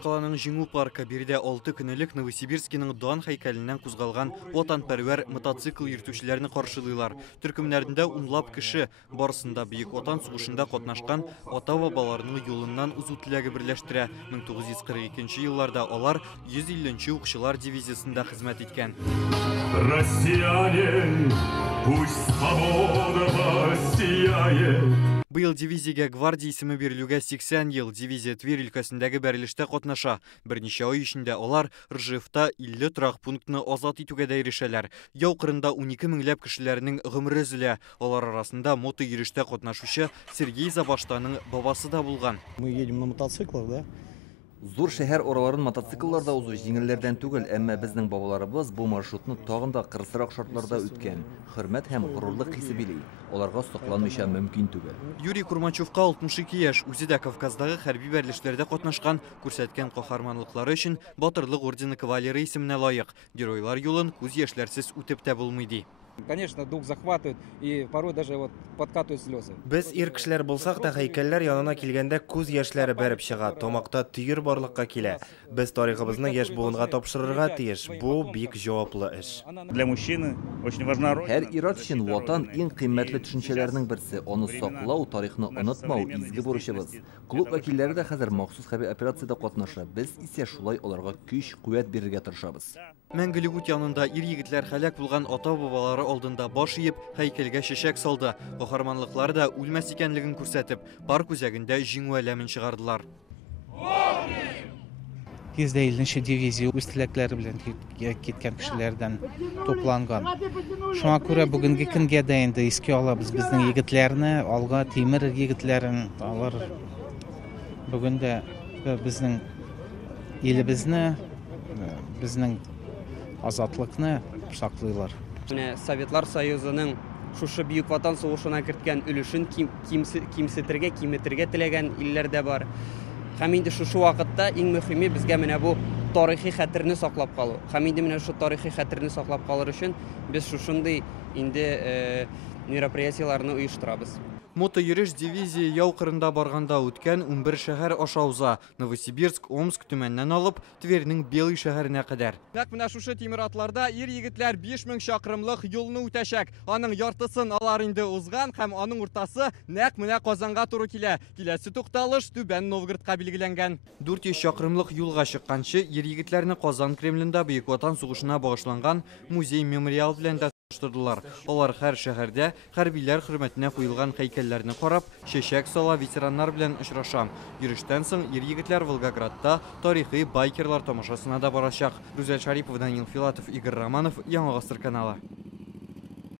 Қаланың жеңу паркы берде 6 күнілік Новосибирскінің Дуан хайкалінен құзғалған отанпәрвер мотоцикл ертушілеріні қаршылайлар. Түркімнәрдінде ұнлап кіші барысында бейік отан суғышында қотнашқан ата бабаларының юлынан ұзу тіләгі бірләштірі. 1942 елларда олар 150-ші ұқшылар дивизиясында қызмет еткен. Россияне, пусть свобода воссияет. Бұл дивизияға гвардия исімі берілуге 80 ел дивизия Тверь өлкәсіндегі бәрілішті қотнаша. Бірнеше ай ішінде олар Ржевта 50 тұрақ пунктыны азат етуге дәйрешелер. Яу қырында 12 мыңләп кішілерінің ғымыры үзілі. Олар арасында мото ерешті қотнашушы Сергей Забаштаның бабасы да болған. Мы едем на мотоциклах, да? Зур шәһәр ораларын мотоциклларда узу җиңелләрдән түгел, әмма безнең бабаларыбыз бу маршрутны тагында кырысрак шартларда үткән. Хөрмәт һәм горурлык хисе били. Аларга сокланмыйча мөмкин түгел. Юрий Курмачевка 62 яшь, үзе дә Кавказдагы хәрби берлешләрдә катнашкан, күрсәткән каһарманлыклары өчен батырлык ордены кавалеры исеменә лаек. Геройлар юлын күз яшьләрсез үтеп тә булмый ди. Конечно, дух захватывает и порой даже вот подкатывают слезы. Без ир кешеләр булсак та һәйкәлләр янына килгәндә күз яшьләре бәреп чыга, томакта төер барлыкка килә. Без тарихыбызны яшь буынга тапшырырга тиеш. Бу бик җаваплы эш. Для мужчины очень важна роль. Һәр ир өчен ватан иң кыйммәтле төшенчәләрнең берсе. Аны саклау, тарихны онытмау изге бурычыбыз. Клуб вәкилләре дә хәзер махсус хәрби операциядә катнаша. Без исә шулай аларга көч, куәт бирергә тырышабыз. Мәңгелек ут янында ир-егетләр һәлак булган ата-бабалары алдында баш иеп, һәйкәлгә чәчәк салды. Каһарманлыклары да үлмәс икәнлеген күрсәтеп, парк үзәгендә җиңү әләмен чыгардылар. 150-ші дивизия үз теләкләре белән киткән кешеләрдән тупланган. Шуңа күрә бүгенге көнгә дә инде искә алабыз безнең егетләрне, алга тимер егетләрен. Алар бүген дә безнең илебезне, безнең азатлыкны саклыйлар. Советлар Союзының шушы бүйük ватан сугышына керткән өлешен кимсетергә, киметергә теләгән илләр дә бар. Һәм инде шушы вакытта иң мөһиме безгә менә бу тарихи хәтерне саклап калу. Һәм инде менә шу тарихи хәтерне саклап калыр өчен без шушындый инде мероприятияларны оештырабыз. Мото йөреш дивизия яу кырында барганда үткән 11 шәһәр аша уза. Новосибирск, Омск төмәннән алып Тверьнең Белый шәһәренә кадәр. Нәкъ менә шушы тимер атларда ир-егетләр 5000 чакрымлык юлны үтәчәк. Аның яртысын алар инде узган һәм аның уртасы нәкъ менә Казанга туры килә. Киләсе тукталыш Түбән Новгородка билгеләнгән. 400 чакрымлык юлга чыкканчы ир-егетләрне Казан Кремлендә Бөек Ватан сугышына багышланган музей-мемориал белән дә таныштырдылар. Алар һәр шәһәрдә хәрбиләр хөрмәтенә куелган һәйкәлләрне карап, чәчәк сала, ветераннар белән очраша. Йөрештән соң ир-егетләр Волгоградта тарихи байкерлар тамашасына да барачак. Рүзәл Шарипов, Данил Филатов, Игорь Романов, Яңа Гасыр каналы.